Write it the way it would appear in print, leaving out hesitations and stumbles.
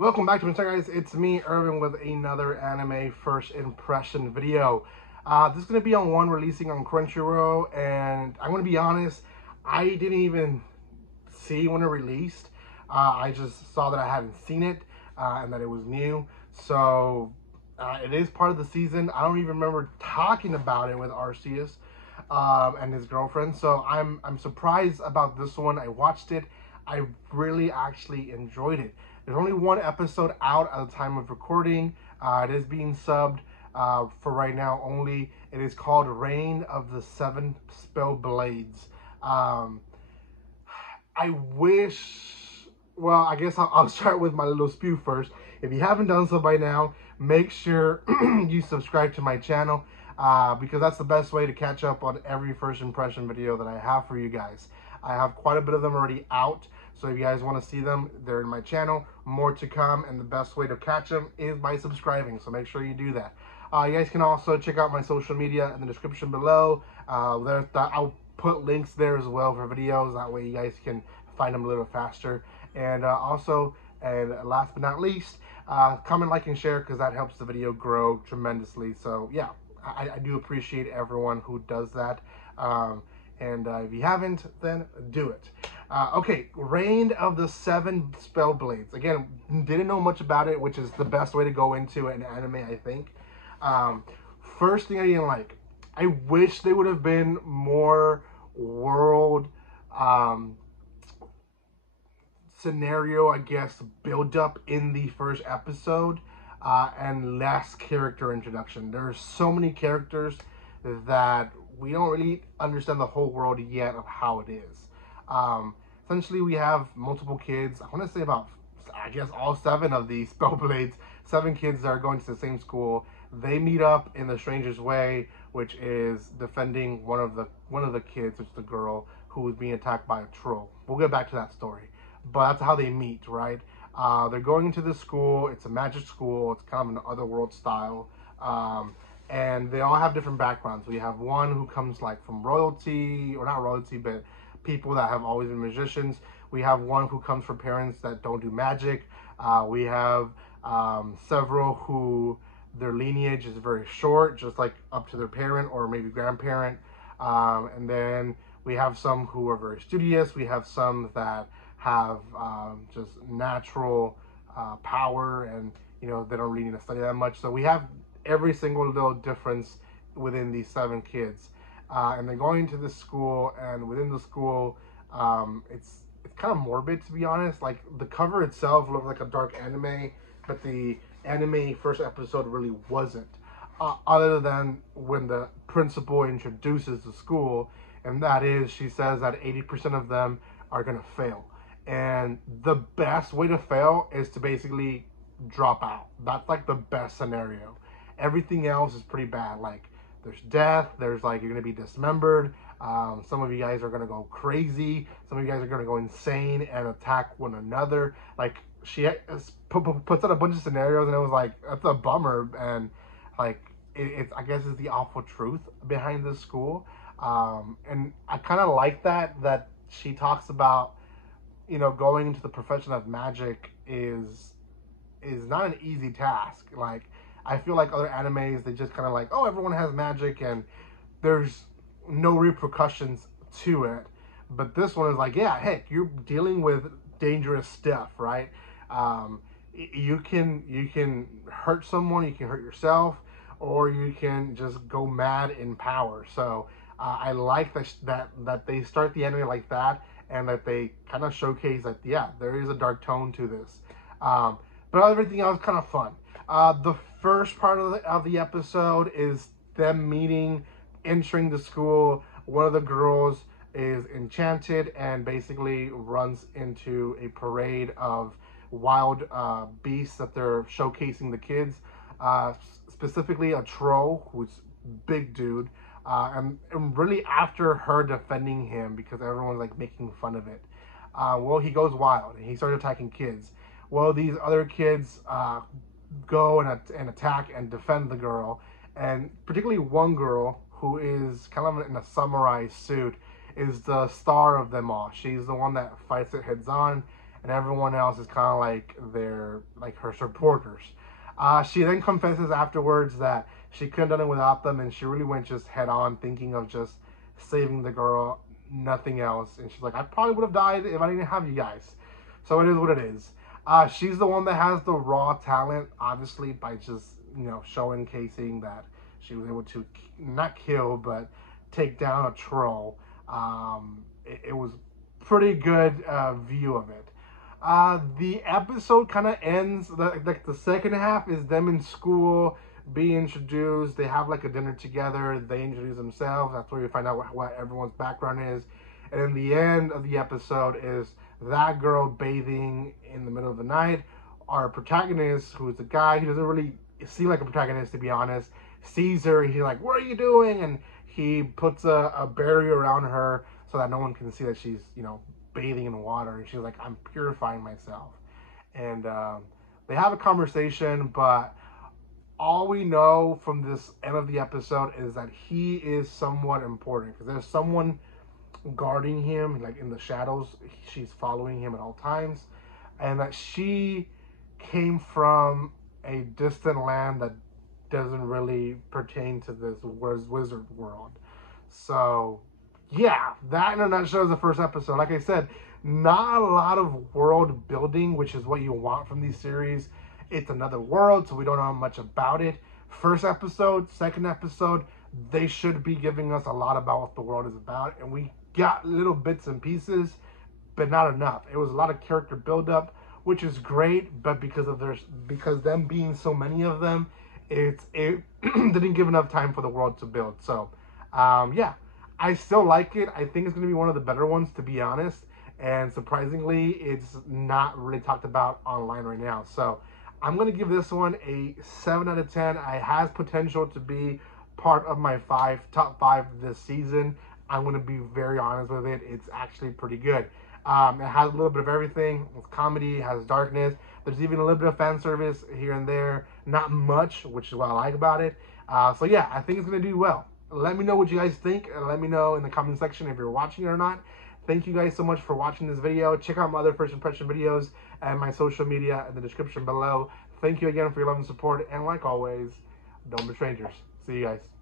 Welcome back to my channel, guys. It's me, Irvin, with another anime first impression video. This is going to be on one releasing on Crunchyroll, and I'm going to be honest, I didn't even see when it released. I just saw that I hadn't seen it, and that it was new. So, it is part of the season. I don't even remember talking about it with Arceus and his girlfriend. So, I'm surprised about this one. I watched it. I really actually enjoyed it. There's only one episode out at the time of recording. It is being subbed for right now only. It is called Reign of the Seven Spellblades. I wish, well, I guess I'll start with my little spew first. If you haven't done so by now, make sure you subscribe to my channel because that's the best way to catch up on every first impression video that I have for you guys. I have quite a bit of them already out, so if you guys want to see them, they're in my channel. More to come, and the best way to catch them is by subscribing, so make sure you do that. You guys can also check out my social media in the description below. I'll put links there as well for videos, that way you guys can find them a little faster. And also, and last but not least, comment, like, and share, because that helps the video grow tremendously. So yeah, I do appreciate everyone who does that. And if you haven't, then do it. Okay, Reign of the Seven Spellblades. Again, didn't know much about it, which is the best way to go into an anime, I think. First thing I didn't like, I wish they would have been more world scenario, I guess, build up in the first episode, and less character introduction. There are so many characters that we don't really understand the whole world yet of how it is. Essentially, we have multiple kids. I want to say about, I guess, all 7 of these Spellblades. 7 kids that are going to the same school. They meet up in the strangest way, which is defending one of the kids, which is the girl who was being attacked by a troll. We'll get back to that story, but that's how they meet, right? They're going into this school. It's a magic school. It's kind of an otherworld style. And they all have different backgrounds. We have one who comes like from royalty, or not royalty, but people that have always been magicians. We have one who comes from parents that don't do magic. We have several who their lineage is very short, just like up to their parent or maybe grandparent. And then we have some who are very studious. We have some that have just natural power, and they don't really need to study that much. So we have every single little difference within these 7 kids, and they're going to this school, and within the school, it's kind of morbid, to be honest. Like, the cover itself looked like a dark anime, but the anime first episode really wasn't, other than when the principal introduces the school, and that is, she says that 80% of them are gonna fail, and the best way to fail is to basically drop out. That's like the best scenario. Everything else is pretty bad. Like, there's death, there's like, you're gonna be dismembered, some of you guys are gonna go crazy, some of you guys are gonna go insane and attack one another. Like, she puts out a bunch of scenarios, and it was like, that's a bummer. And like, it's I guess it's the awful truth behind this school. And I kind of like that she talks about, going into the profession of magic is not an easy task. Like, I feel like other animes, they just kind of like, oh, everyone has magic and there's no repercussions to it. But this one is like, yeah, heck, you're dealing with dangerous stuff, right? You can hurt someone, you can hurt yourself, or you can just go mad in power. So I like that they start the anime like that, and that they kind of showcase that, yeah, there is a dark tone to this. But everything else kind of fun. The first part of the episode is them meeting, entering the school. One of the girls is enchanted and basically runs into a parade of wild beasts that they're showcasing the kids. Specifically a troll, who's big dude. And really after her defending him, because everyone's like making fun of it, well, he goes wild and he starts attacking kids. Well, these other kids go and attack and defend the girl, and particularly one girl who is kind of in a samurai suit is the star of them all. She's the one that fights it heads on, and everyone else is kind of like her supporters. She then confesses afterwards that she couldn't have done it without them, and she really went just head on, thinking of just saving the girl, nothing else. And she's like, I probably would have died if I didn't have you guys. So it is what it is. She's the one that has the raw talent, obviously, by just, showcasing that she was able to not kill, but take down a troll. It was pretty good view of it. The episode kind of ends, like the second half is them in school, being introduced. They have like a dinner together. They introduce themselves. That's where you find out what everyone's background is. And then the end of the episode is that girl bathing in the middle of the night. Our protagonist, who is the guy, he doesn't really seem like a protagonist, to be honest, sees her. He's like, what are you doing? And he puts a barrier around her so that no one can see that she's, bathing in water. And she's like, I'm purifying myself. And they have a conversation, but all we know from this end of the episode is that he is somewhat important, because there's someone guarding him, like in the shadows. She's following him at all times, and that she came from a distant land that doesn't really pertain to this wizard world. So yeah, that in a nutshell is the first episode. Like I said, not a lot of world building, which is what you want from these series. It's another world, so we don't know much about it. First episode, second episode, they should be giving us a lot about what the world is about, and we got little bits and pieces, but not enough. It was a lot of character buildup, which is great, but because them being so many of them, it didn't give enough time for the world to build. So, yeah, I still like it. I think it's going to be one of the better ones, to be honest. And surprisingly, it's not really talked about online right now. So I'm going to give this one a 7 out of 10. It has potential to be part of my top 5 this season. I'm going to be very honest with it. It's actually pretty good. It has a little bit of everything. It's comedy, it has darkness. There's even a little bit of fan service here and there. Not much, which is what I like about it. So yeah, I think it's going to do well. Let me know what you guys think, and let me know in the comment section if you're watching it or not. Thank you guys so much for watching this video. Check out my other first impression videos and my social media in the description below. Thank you again for your love and support, and like always, don't be strangers. See you guys.